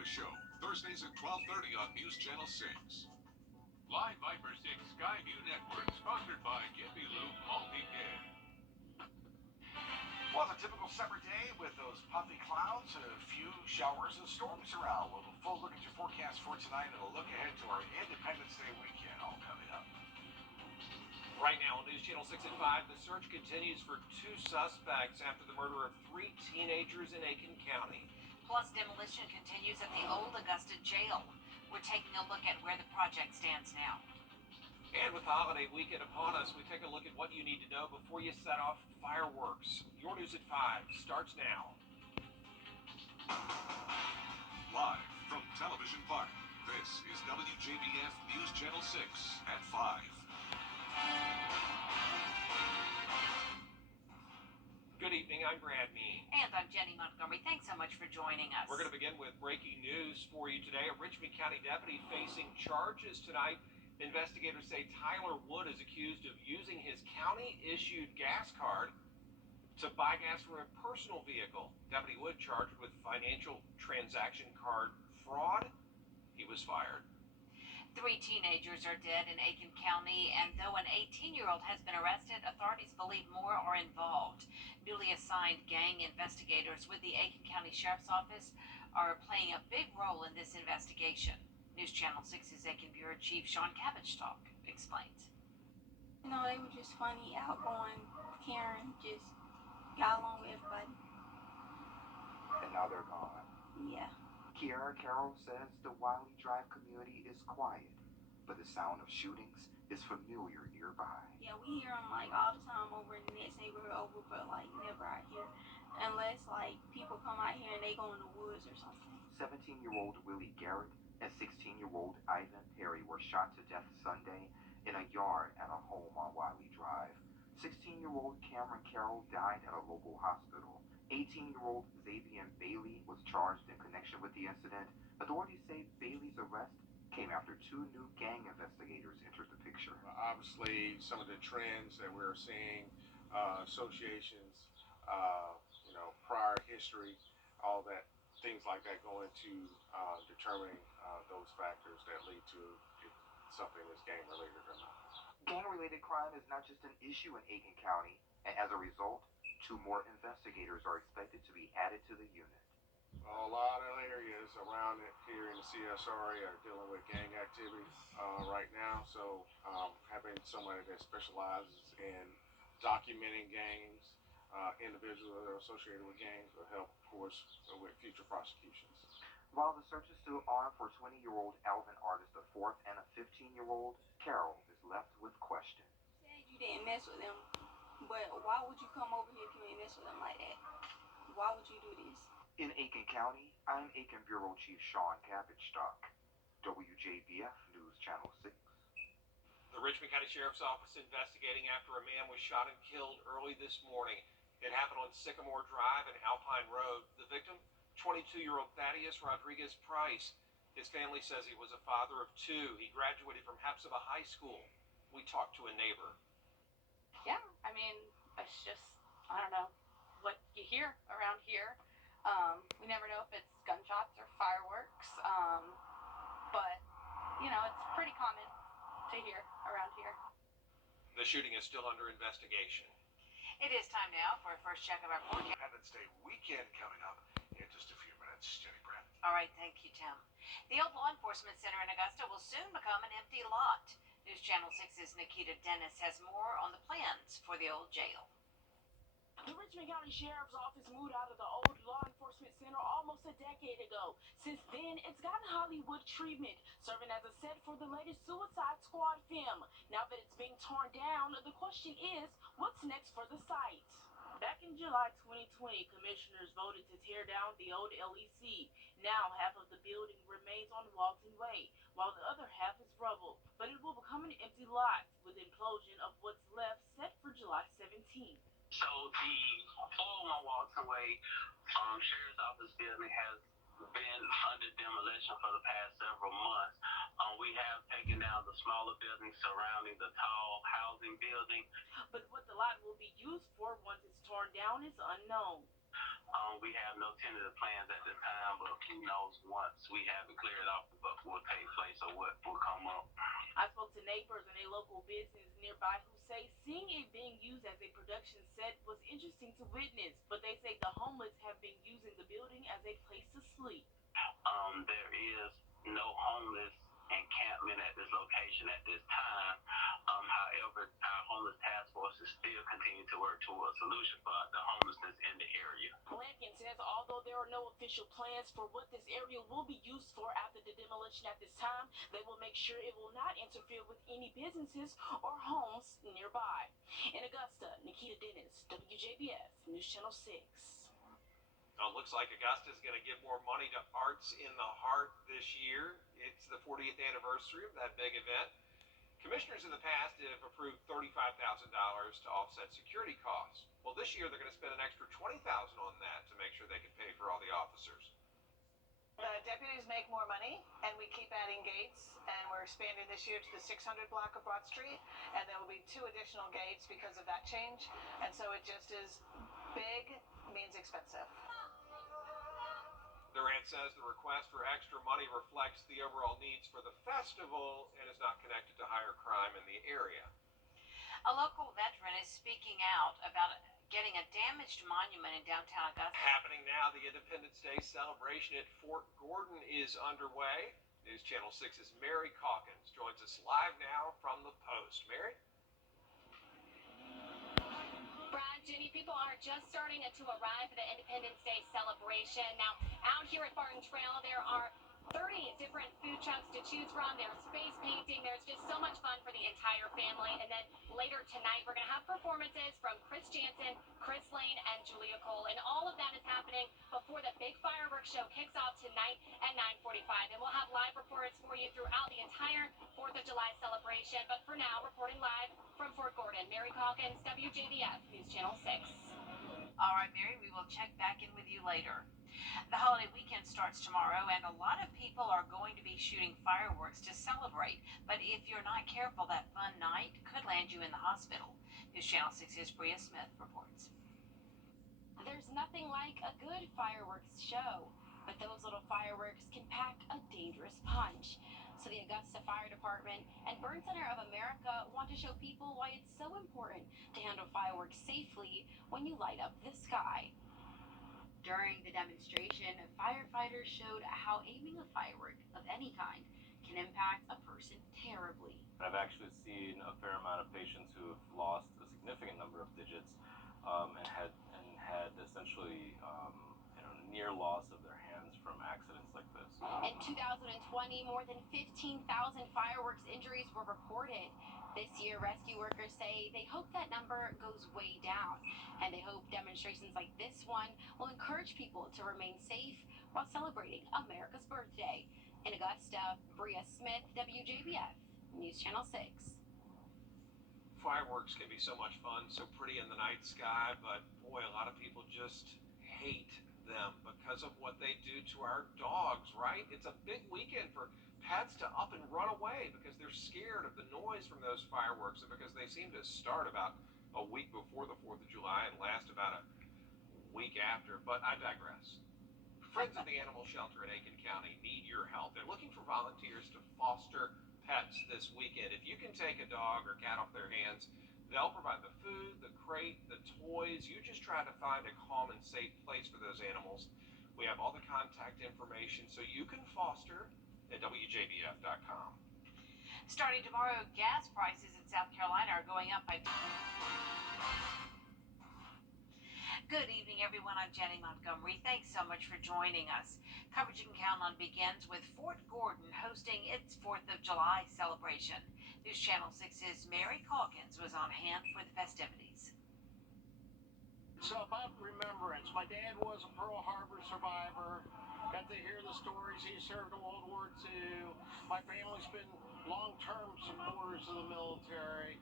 Florida Show, Thursdays at 12:30 on News Channel 6. Live Viper 6 Skyview Network, sponsored by Jiffy Lube Multi-Care. Well, it's a typical summer day with those puffy clouds, a few showers and storms around. We'll have a full look at your forecast for tonight and a look ahead to our Independence Day weekend, all coming up. Right now on News Channel 6 at 5, the search continues for 2 suspects after the murder of 3 teenagers in Aiken County. Plus, demolition continues at the old Augusta jail. We're taking a look at where the project stands now. And with the holiday weekend upon us, we take a look at what you need to know before you set off fireworks. Your News at 5 starts now. Live from Television Park, this is WJBF News Channel 6 at 5. Good evening, I'm Brad Mean. And I'm Jenny Montgomery. Thanks so much for joining us. We're going to begin with breaking news for you today. A Richmond County deputy facing charges tonight. Investigators say Tyler Wood is accused of using his county-issued gas card to buy gas for a personal vehicle. Deputy Wood charged with financial transaction card fraud. He was fired. 3 teenagers are dead in Aiken County, and though an 18-year-old has been arrested, authorities believe more are involved. Newly assigned gang investigators with the Aiken County Sheriff's Office are playing a big role in this investigation. News Channel 6's Aiken Bureau Chief Sean Cabbage explains. You know, they were just funny, outgoing, caring, just got along with everybody. And now they're gone. Yeah. Kiara Carroll says the Wiley Drive community is quiet, but the sound of shootings is familiar nearby. Yeah, we hear them like all the time over in the next neighborhood over, but like never out here. Unless like people come out here and they go in the woods or something. 17-year-old Willie Garrett and 16-year-old Ivan Perry were shot to death Sunday in a yard at a home on Wiley Drive. 16-year-old Cameron Carroll died at a local hospital. 18-year-old Xavier Bailey was charged in connection with the incident. Authorities say Bailey's arrest came after 2 new gang investigators entered the picture. Obviously, some of the trends that we're seeing, associations, prior history, all that, things like that go into determining those factors that lead to if something is gang-related or not. Gang-related crime is not just an issue in Aiken County, and as a result, 2 more investigators are expected to be added to the unit. A lot of areas around it here in the CSRA are dealing with gang activity right now, so having somebody that specializes in documenting gangs, individuals that are associated with gangs will help, of course, with future prosecutions. While the search is still on for 20-year-old Alvin Artist IV and a 15-year-old, Carol is left with questions. You said you didn't mess with them. But why would you come over here if you ain't mess with them like that? Why would you do this? In Aiken County, I'm Aiken Bureau Chief Sean Cabbage, WJBF News Channel 6. The Richmond County Sheriff's Office investigating after a man was shot and killed early this morning. It happened on Sycamore Drive and Alpine Road. The victim, 22-year-old Thaddeus Rodriguez Price. His family says he was a father of 2. He graduated from Hepzibah High School. We talked to a neighbor. Yeah, I mean, it's just, I don't know what you hear around here. We never know if it's gunshots or fireworks, but, it's pretty common to hear around here. The shooting is still under investigation. It is time now for our first check of our forecast. Independence Day weekend coming up in just a few minutes. Jenny Brand. All right, thank you, Tim. The old law enforcement center in Augusta will soon become an empty lot. News Channel 6's Nikita Dennis has more on the plans for the old jail. The Richmond County Sheriff's Office moved out of the old law enforcement center almost a decade ago. Since then, it's gotten Hollywood treatment, serving as a set for the latest Suicide Squad film. Now that it's being torn down, the question is, what's next for the site? Back in July 2020, commissioners voted to tear down the old LEC. Now, half of the building remains on Walton Way, while the other half is rubble. But it will become an empty lot, with implosion of what's left set for July 17th. So the 401 Walton Way Sheriff's Office building has been under demolition for the past several months. We have taken down the smaller buildings surrounding the tall housing building. But what the lot will be used for once it's torn down is unknown. We have no tentative plans at this time, but who knows once we have it cleared off what will take place or what will come up. I spoke to neighbors in a local business nearby who say seeing it being used as a production set was interesting to witness, but they say the homeless have been using the building as a place to sleep. There is no homeless encampment at this location at this time. However, our homeless task force is still continuing to work toward a solution for the homelessness in the area. Blanken says although there are no official plans for what this area will be used for after the demolition at this time, they will make sure it will not interfere with any businesses or homes nearby. In Augusta, Nikita Dennis, WJBF, News Channel 6. Well, it looks like Augusta is going to give more money to Arts in the Heart this year. It's the 40th anniversary of that big event. Commissioners in the past have approved $35,000 to offset security costs. Well, this year they're going to spend an extra $20,000 on that to make sure they can pay for all the officers. The deputies make more money, and we keep adding gates, and we're expanding this year to the 600 block of Broad Street, and there will be 2 additional gates because of that change, and so it just is big means expensive. Durant says the request for extra money reflects the overall needs for the festival and is not connected to higher crime in the area. A local veteran is speaking out about getting a damaged monument in downtown Augusta. Happening now, the Independence Day celebration at Fort Gordon is underway. News Channel 6's Mary Calkins joins us live now from the Post. Mary? Brad, Jenny, people are just starting to arrive for the Independence Day celebration. Now, out here at Barton Trail, there are 30 different food trucks to choose from. There's face painting. There's just so much fun for the entire family. And then later tonight, we're going to have performances from Chris Jansen, Chris Lane, and Julia Cole. And all of that is happening before the big fireworks show kicks off tonight at 9:45. And we'll have live reports for you throughout the entire 4th of July celebration. But for now, reporting live from Fort Gordon, Mary Calkins, WJBF, News Channel 6. All right, Mary, we will check back in with you later. The holiday weekend starts tomorrow, and a lot of people are going to be shooting fireworks to celebrate. But if you're not careful, that fun night could land you in the hospital. News Channel 6's Bria Smith reports. There's nothing like a good fireworks show, but those little fireworks can pack a dangerous punch. So the Augusta Fire Department and Burn Center of America want to show people why it's so important to handle fireworks safely when you light up the sky. During the demonstration, firefighters showed how aiming a firework of any kind can impact a person terribly. I've actually seen a fair amount of patients who have lost a significant number of digits and had essentially near loss of their hands from accidents like this. In 2020, more than 15,000 fireworks injuries were reported. This year, rescue workers say they hope that number goes way down, and they hope demonstrations like this one will encourage people to remain safe while celebrating America's birthday. In Augusta, Bria Smith, WJBF, News Channel 6. Fireworks can be so much fun, so pretty in the night sky, but boy, a lot of people just hate them because of what they do to our dogs, right? It's a big weekend for pets to up and run away because they're scared of the noise from those fireworks, and because they seem to start about a week before the 4th of July and last about a week after. But I digress. Friends of the Animal Shelter in Aiken County need your help. They're looking for volunteers to foster pets this weekend. If you can take a dog or cat off their hands, they'll provide the food, the crate, the toys. You just try to find a calm and safe place for those animals. We have all the contact information so you can foster at WJBF.com. Starting tomorrow, gas prices in South Carolina are going up by... Good evening, everyone. I'm Jenny Montgomery. Thanks so much for joining us. Coverage you can count on begins with Fort Gordon hosting its 4th of July celebration. News Channel 6's Mary Calkins was on hand for the festivities. So about remembrance, my dad was a Pearl Harbor survivor. Got to hear the stories. He served in World War II. My family's been long-term supporters of the military,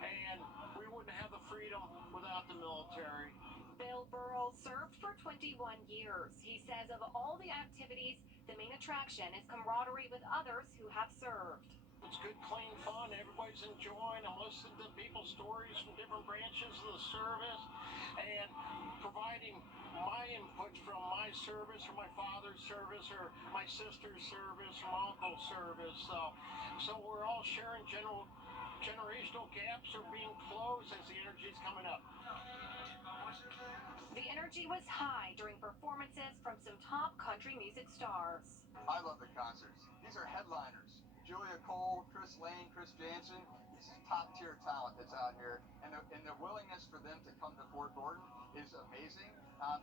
and we wouldn't have the freedom without the military. Bill Burrell served for 21 years. He says of all the activities, the main attraction is camaraderie with others who have served. It's good, clean fun. Everybody's enjoying. I'm listening to people's stories from different branches of the service and providing getting my inputs from my service, or my father's service, or my sister's service, or my uncle's service. So we're all sharing generational gaps are being closed as the energy is coming up. The energy was high during performances from some top country music stars. I love the concerts. These are headliners. Julia Cole, Chris Lane, Chris Jansen. This is top tier talent that's out here, and the willingness for them to come to Fort Gordon is amazing.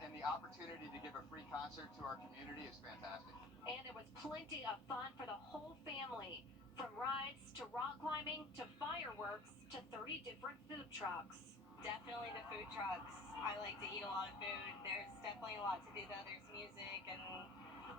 And the opportunity to give a free concert to our community is fantastic. And there was plenty of fun for the whole family, from rides to rock climbing to fireworks to 30 different food trucks. Definitely the food trucks. I like to eat a lot of food. There's definitely a lot to do there. There's music and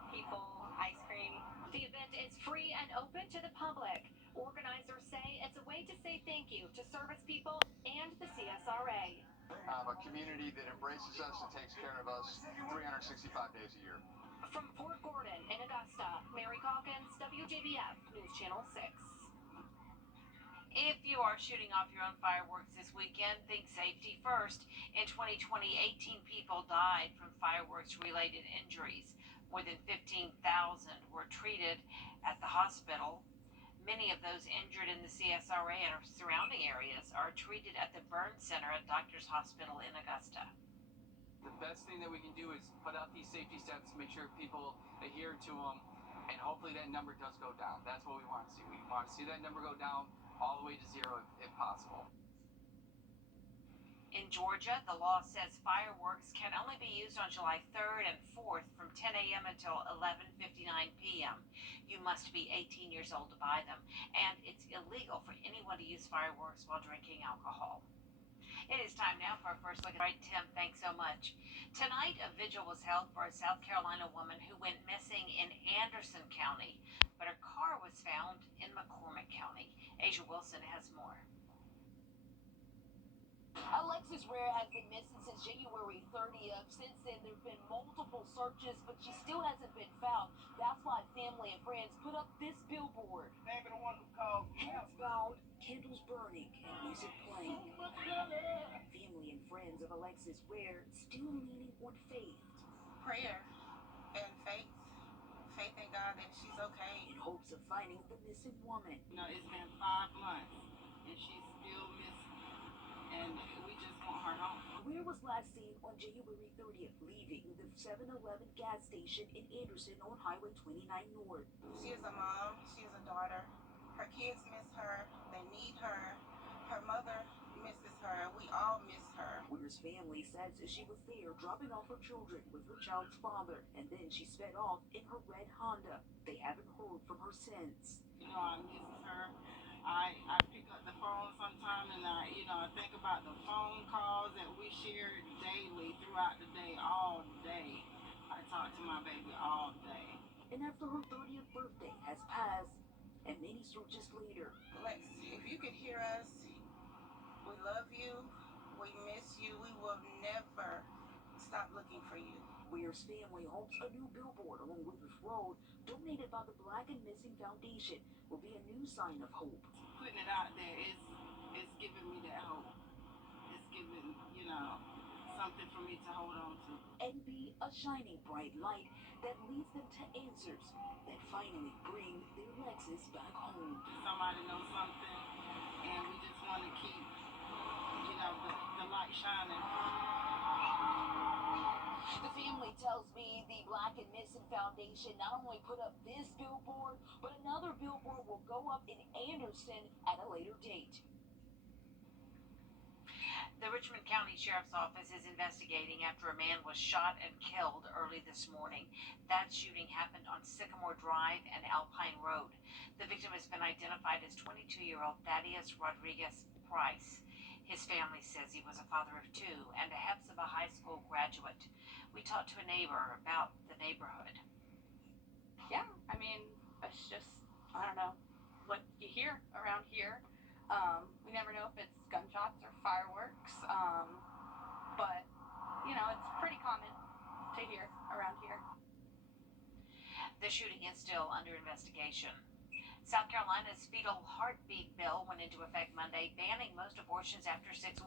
people, ice cream. The event is free and open to the public. Organizers say it's a way to say thank you to service people and the CSRA. A community that embraces us and takes care of us 365 days a year. From Fort Gordon in Augusta, Mary Calkins, WJBF News Channel 6. If you are shooting off your own fireworks this weekend, think safety first. In 2020, 18 people died from fireworks-related injuries. More than 15,000 were treated at the hospital. Many of those injured in the CSRA and surrounding areas are treated at the burn center at Doctors Hospital in Augusta. The best thing that we can do is put out these safety steps, make sure people adhere to them, and hopefully that number does go down. That's what we want to see. We want to see that number go down all the way to zero if possible. In Georgia, the law says fireworks can only be used on July 3rd and 4th from 10 a.m. until 11:59 p.m. You must be 18 years old to buy them, and it's illegal for anyone to use fireworks while drinking alcohol. It is time now for our first look at right. Tim, thanks so much. Tonight, a vigil was held for a South Carolina woman who went missing in Anderson County, but her car was found in McCormick County. Asia Wilson has more. Alexis Ware has been missing since January 30th. Since then, there have been multiple searches, but she still hasn't been found. That's why family and friends put up this billboard. Name of the one who called. Hands bound, candles burning, and music playing. Family and friends of Alexis Ware still leaning on faith. Prayer and faith. Faith in God that she's okay. In hopes of finding the missing woman. You know, it's been 5 months, and she's still missing, and we just want her home. Ware was last seen on January 30th, leaving the 7-Eleven gas station in Anderson on Highway 29 North. She is a mom. She is a daughter. Her kids miss her. They need her. Her mother misses her. We all miss her. Ware's family says she was there dropping off her children with her child's father, and then she sped off in her red Honda. They haven't heard from her since. You know, I miss her. I pick up the phone sometime, and I think about the phone calls that we shared daily throughout the day, all day. I talk to my baby all day. And after her 30th birthday has passed, and many searches later. Lex, if you could hear us, we love you. We miss you. We will never stop looking for you. Ware's family hopes a new billboard along Wjbf Road, donated by the Black and Missing Foundation, will be a new sign of hope. Putting it out there is giving me that hope. It's giving, something for me to hold on to. And be a shining bright light that leads them to answers that finally bring their Lexus back home. Somebody knows something, and we just want to keep, the light shining. The family tells me the Black and Missing Foundation not only put up this billboard, but another billboard will go up in Anderson at a later date. The Richmond County Sheriff's Office is investigating after a man was shot and killed early this morning. That shooting happened on Sycamore Drive and Alpine Road. The victim has been identified as 22-year-old Thaddeus Rodriguez Price. His family says he was a father of 2 and a Hephzibah High School graduate. We talked to a neighbor about the neighborhood. Yeah, I mean, it's just, I don't know, what you hear around here. We never know if it's gunshots or fireworks, but, it's pretty common to hear around here. The shooting is still under investigation. South Carolina's fetal heartbeat bill went into effect Monday, banning most abortions after 6 weeks.